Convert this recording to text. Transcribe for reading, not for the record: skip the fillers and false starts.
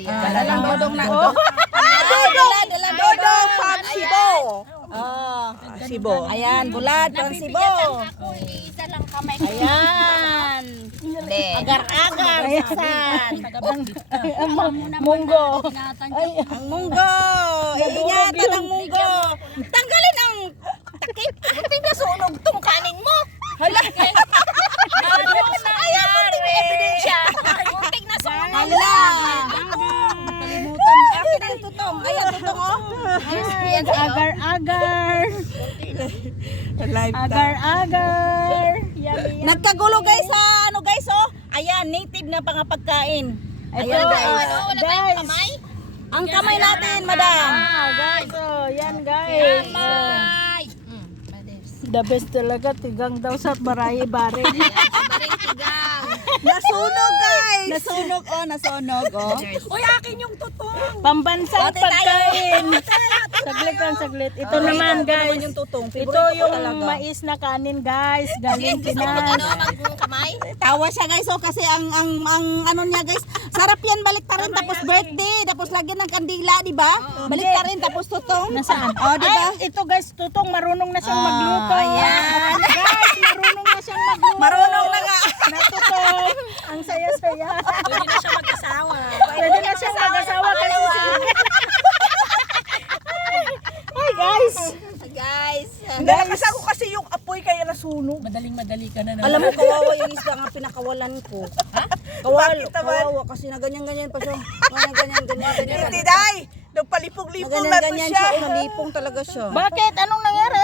Dalang dodong na. Dalang dodong pang sibo. Sibo. Ayan, bulad pang sibo. Isa lang kamay. Ayan. Agar-agar. Ayan. Munggo. Ang munggo. Iingatan ang munggo. Tanggalin ang takip. Buti na sunog tong kanin mo. Hala. Ano nangyari? Ebidensya. Buti na sunog. Hala. Nakalimutan. Akin ang tutong. Ayan, tutong oh. Agar-agar. Agar-agar. Nagkagulo guys sa ano guys oh. Ayan, native na pangapagkain. Ayan guys. Wala tayong kamay. Ang kamay natin, madam. Guys, yan guys. Kamay. The best talaga, tigang daw sa baraye-bare. Nasunog guys. Nasunog oh. Uy, akin yung tutong. Pambansang Ate, tayo. pagkain. Saglit lang, saglit. Ito naman guys. Yung tutong. Ito yung mais na kanin guys. Galing Pinas. Kamay? Tawa siya guys oh kasi ang ano niya guys. Sarap yan baliktarin tapos birthday, tapos lagyan ng kandila, di ba? Baliktarin tapos tutong. Nasaan? Oh, di ba? Ay, ito guys, tutong marunong na siyang magluto. Ayan. Guys, marunong na siyang magluto. Marunong na nga. Natutong. Ang saya-saya. Pwede na siya mag-asawa. Pwede na siyang mag-asawa kasi Ay guys. Guys. Nalakas ako kasi yung apoy kaya nasunog. Madaling-madali ka na naman. Alam mo kawawa yung isda nga pinakawalan ko. Bakit naman? Kawawa kasi na ganyan pa siya. Ganyan. Hindi, day. Nagpalipong-lipong na to Ganyan siya. siya. Nalipong talaga siya. Bakit? Anong nangyari?